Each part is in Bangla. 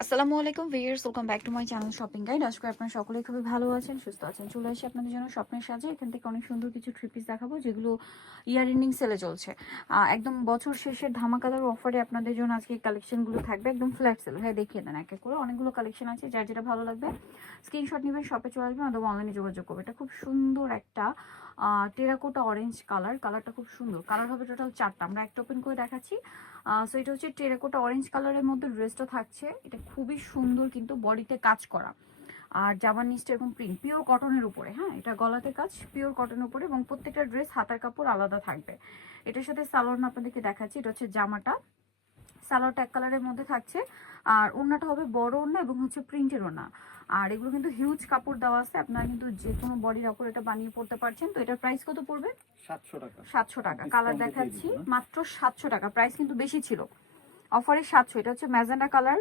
আসসালামু আলাইকুম viewers, welcome back to my channel shopping guide. আজকে আপনারা সকলেই খুবই ভালো আছেন, সুস্থ আছেন। চলে আসি আপনাদের জন্য স্বপ্নের সাজে। এখান থেকে অনেক সুন্দর কিছু থ্রি পিস দেখাবো, যেগুলো ইয়ার এন্ডিং সেলে চলছে। একদম বছর শেষের ধামাকাদার অফারে আপনাদের জন্য আজকে এই কালেকশনগুলো থাকবে, একদম ফ্ল্যাট সেল। হ্যাঁ, দেখিয়ে দেন এক এক করে। অনেকগুলো কালেকশন আছে, যার যেটা ভালো লাগবে স্ক্রিনশট নেবেন, শপে চলে আসবেন অথবা অনলাইনে যোগাযোগ করবে। এটা খুব সুন্দর একটা টেরাকোটা অরেঞ্জ কালারটা খুব সুন্দর। কালার হবে টোটাল 4টা, আমরা একটা ওপেন করে দেখাচ্ছি। সো এটা হচ্ছে টেরাকোটা অরেঞ্জ কালারের মধ্যে ড্রেসটা থাকছে। এটা খুবই সুন্দর, কিন্তু বডিতে কাজ করা, আর জামার নিচটা এরকম প্রিন্ট পিওর কটনের উপরে। হ্যাঁ, এটা গলাতে কাজ পিওর কটনের উপরে, এবং প্রত্যেকটা ড্রেস হাতার কাপড় আলাদা থাকবে। এটার সাথে সালোয়ার আপনাদেরকে দেখাচ্ছি। এটা হচ্ছে জামাটা, সালোয়ারটা এক কালারের মধ্যে থাকছে, আর ওড়নাটা হবে বড় ওড়না এবং হচ্ছে প্রিন্টের ওড়না। আর এগুলো কিন্তু হিউজ কাপড় দেওয়া আছে, আপনারা কিন্তু যে কোনো বডির ওপর এটা বানিয়ে পড়তে পারছেন। তো এটার প্রাইস কত পড়বে? 700 টাকা। 700 টাকা। কালার দেখাচ্ছি, মাত্র 700 টাকা। প্রাইস কিন্তু বেশি ছিল, অফারে 700। এটা হচ্ছে magenta colour,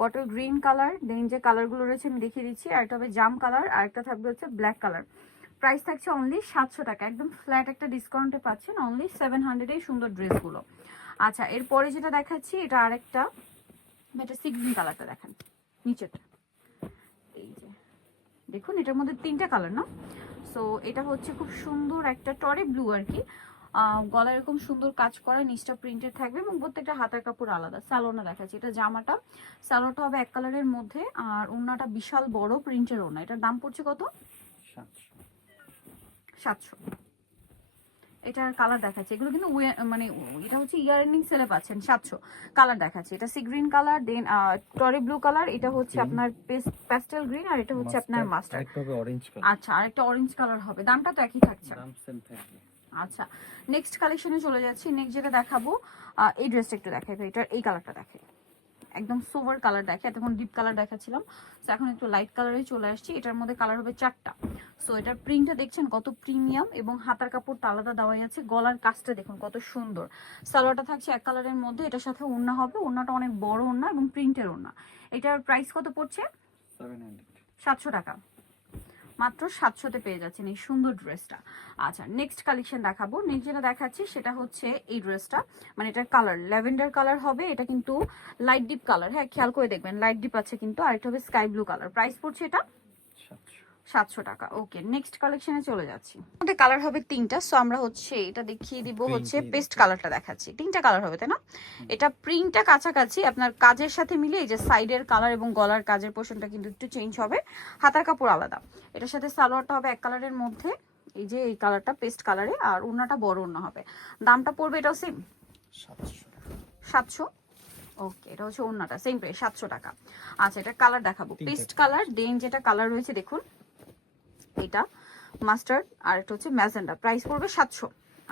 bottle green colour, then যে কালারগুলো রয়েছে আমি দেখিয়ে দিচ্ছি। আর একটা হবে জাম কালার, আর একটা থাকবে হচ্ছে ব্ল্যাক কালার। প্রাইস থাকছে অনলি 700 টাকা। একদম ফ্ল্যাট একটা ডিসকাউন্টে পাচ্ছেন, অনলি 700 এই সুন্দর ড্রেসগুলো। আচ্ছা, এরপরে যেটা দেখাচ্ছি এটা আরেকটা, এটা সি গ্রিন কালারটা দেখেন নিচেটা। এই যে দেখুন, এটার মধ্যে 3টা কালার না। সো এটা হচ্ছে খুব সুন্দর একটা টরে ব্লু আর কি। গলা এরকম সুন্দর কাজ করা, নিচটা প্রিন্টেড থাকবে এবং প্রত্যেকটা হাতার কাপড় আলাদা। স্যালোনা দেখাচ্ছি, এটা জামাটা, স্যালোটা হবে এক কালারের মধ্যে, আর ওড়নাটা বিশাল বড় প্রিন্টের ওড়না। এটার দাম পড়ছে কত? 700। এটার কালার দেখাচ্ছে, এগুলো কিন্তু মানে এটা হচ্ছে ইয়ার এন্ডিং সেলে পাচ্ছেন 700। কালার দেখাচ্ছে, এটা সি গ্রিন কালার, দেন টরি ব্লু কালার, এটা হচ্ছে আপনার প্যাস্টেল গ্রিন, আর এটা হচ্ছে আপনার মাস্টার। আচ্ছা, আর একটা অরেঞ্জ কালার হবে। দামটা তো একই থাকছে। আচ্ছা, নেক্সট কালেকশনে চলে যাচ্ছি। নেক্সট যেটা দেখাবো, এই ড্রেসটা একটু দেখাই ভাই। এটার এই কালারটা দেখাই, একদম সোভার কালার দেখে। এতক্ষণ ডিপ কালার দেখাচ্ছিলাম, সো এখন একটু লাইট কালারে চলে আসছি। এটার মধ্যে কালার হবে 4টা। সো এটার প্রিন্টটা দেখছেন কত প্রিমিয়াম, এবং হাতার কাপড়টা আলাদা দেওয়া আছে। গলার কাজটা দেখুন কত সুন্দর। সালোয়ারটা থাকছে এক কালারের মধ্যে, এটার সাথে ওড়না হবে, ওড়নাটা অনেক বড় ওড়না এবং প্রিন্টের ওড়না। এটার প্রাইস কত পড়ছে? 700 টাকা। মাত্র 700-তে পেয়ে যাচ্ছেন এই সুন্দর ড্রেসটা। আচ্ছা, নেক্সট কালেকশন দেখাবো। নেক্সট যেটা দেখাচ্ছি সেটা হচ্ছে এই ড্রেসটা, মানে এটার কালার ল্যাভেন্ডার কালার হবে। এটা কিন্তু লাইট ডিপ কালার, হ্যাঁ খেয়াল করে দেখবেন, লাইট ডিপ আছে কিন্তু। আর এটা হবে স্কাই ব্লু কালার। প্রাইস পড়ছে এটা 700 টাকা। ওকে, নেক্সট কালেকশনে চলে যাচ্ছি। আমাদের কালার হবে 3টা। সো আমরা হচ্ছে এটা দেখিয়ে দিব, হচ্ছে পেস্ট কালারটা দেখাচ্ছি। 3টা কালার হবে, তাই না? এটা প্রিন্টটা কাছাকাছি, আপনার কাজের সাথে মিলে এই যে সাইডের কালার এবং গলার কাজের পোর্শনটা কিন্তু একটু চেঞ্জ হবে, হাতার কাপড় আলাদা। এটার সাথে সালোয়ারটা হবে এক কালারের মধ্যে, এই যে এই কালারটা পেস্ট কালারে, আর ওড়নাটা বড় ওড়না হবে। দামটা পড়বে এটাও সেম 700। ওকে, এটা হচ্ছে ওড়নাটা সেম প্রাইস 700 টাকা। আচ্ছা, এটা কালার দেখাবো, পেস্ট কালার, দেন যেটা কালার রয়েছে দেখুন এটা মাস্টার্ড, আর এটা হচ্ছে ম্যাজেন্ডা। প্রাইস পড়বে 700।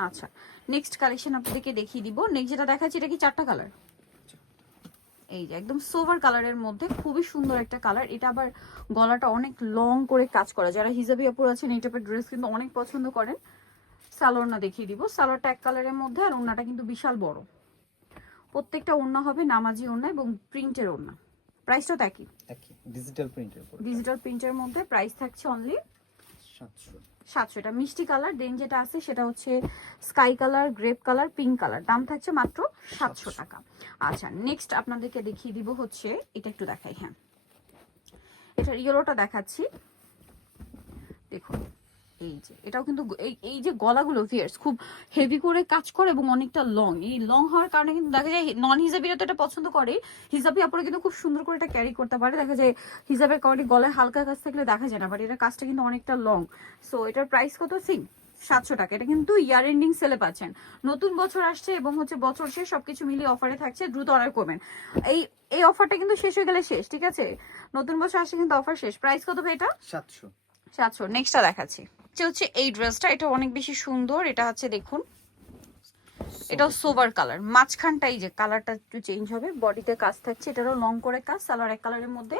আচ্ছা, নেক্সট কালেকশন আপনাদেরকে দেখিয়ে দিব। নেক্সট যেটা দেখাচ্ছি, এটা কি 4টা কালার? এই যে একদম সোভার কালারের মধ্যে খুবই সুন্দর একটা কালার। এটা আবার গলাটা অনেক লং করে কাজ করা, যারা হিজাবি আপুর আছেন এই টাইপের ড্রেস কিন্তু অনেক পছন্দ করেন। সালোয়ারটা দেখিয়ে দিব। সালোয়ারটা এক কালারের মধ্যে, আর ওড়নাটা কিন্তু বিশাল বড়। প্রত্যেকটা ওড়না হবে নামাজি ওড়না এবং প্রিন্টের ওড়না। প্রাইসটা তো একই, ডিজিটাল প্রিন্টের মধ্যে। প্রাইস থাকছে অনলি 700। এটা মিষ্টি কালার, দেন যেটা আছে সেটা হচ্ছে sky colour, grape colour, pink colour. দাম থাকছে মাত্র 700 টাকা। আচ্ছা, নেক্সট আপনাদেরকে দেখিয়ে দিব হচ্ছে এটা, একটু দেখাই। হ্যাঁ, এটার ইয়েলোটা দেখাচ্ছি, দেখুন। এই যে এটাও কিন্তু এই যে গলাগুলো ভিয়ার্স খুব হেভি করে কাজ করে এবং অনেকটা লং। এই লং হওয়ার কারণে কিন্তু দেখা যায় নন হিজাবিরা তো এটা পছন্দ করে, হিজাবি আপুরা কিন্তু খুব সুন্দর করে এটা ক্যারি করতে পারে। দেখা যায় হিজাবের কারণে গলায় হালকা কাজ থাকলে দেখা যায় না, বাট এটার কাজটা কিন্তু অনেকটা লং। সো এটার প্রাইস কত? 700 টাকা। এটা কিন্তু ইয়ার এন্ডিং সেলে পাচ্ছেন। নতুন বছর আসছে এবং হচ্ছে বছর শেষ, সবকিছু মিলিয়ে অফারে থাকছে, দ্রুত অর্ডার করবেন। এই অফারটা কিন্তু শেষ হয়ে গেলে শেষ, ঠিক আছে? নতুন বছর আসছে কিন্তু অফার শেষ। প্রাইস কত ভাই এটা? 700। নেক্সটটা দেখাচ্ছি, হচ্ছে এই ড্রেসটা। এটা অনেক বেশি সুন্দর। এটা হচ্ছে দেখুন, এটাও সোভার কালার, মাঝখানটাই যে কালারটা একটু চেঞ্জ হবে, বডিতে কাজ থাকছে, এটারও লং করে কাজ, সালোয়ার এক কালারের মধ্যে,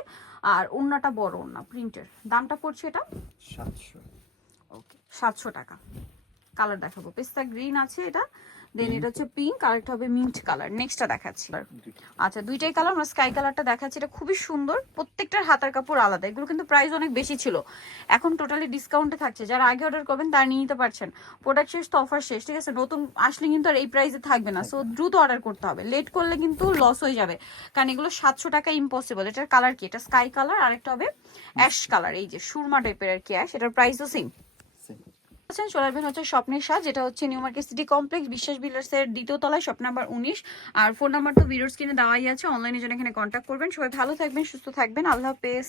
আর ওড়নাটা বড় ওড়না প্রিন্টের। দামটা পড়ছে এটা 700। ওকে, 700 টাকা। কালার দেখাবো, পেস্তা গ্রিন আছে এটা, দেন এটা হচ্ছে পিঙ্ক, আর একটা হবে মিন্ট কালার। নেক্সটটা দেখাচ্ছি। আচ্ছা দুইটাই কালার, আমরা স্কাই কালারটা দেখাচ্ছি, এটা খুবই সুন্দর, প্রত্যেকটার হাতার কাপড় আলাদা। এগুলো কিন্তু প্রাইস অনেক বেশি ছিল, এখন টোটালি ডিসকাউন্টে থাকছে। যারা আগে অর্ডার করবেন তারা নিয়ে নিতে পারছেন। প্রোডাক্ট শেষ তো অফার শেষ, ঠিক আছে? নতুন আসলে কিন্তু আর এই প্রাইসে থাকবে না, সো দ্রুত অর্ডার করতে হবে, লেট করলে কিন্তু লস হয়ে যাবে, কারণ এগুলো 700 টাকা ইম্পসিবল। এটার কালার কি? এটা স্কাই কালার, আর একটা হবে অ্যাশ কালার, এই যে সুরমা টাইপের আর কি অ্যাশ। এটার প্রাইসও সেম। চলে আসবেন হচ্ছে স্বপ্নের সাজ, যেটা হচ্ছে নিউ মার্কেট সিটি কমপ্লেক্স, বিশ্বাস বিল্ডার্স এর দ্বিতীয় তলায়, শপ নাম্বার 19। আর ফোন নাম্বার তো ভিডিওর স্ক্রিনে দেওয়াই আছে, অনলাইনে জন্য এখানে কন্ট্যাক্ট করবেন। সবাই ভালো থাকবেন, সুস্থ থাকবেন, আল্লাহ হাফেজ।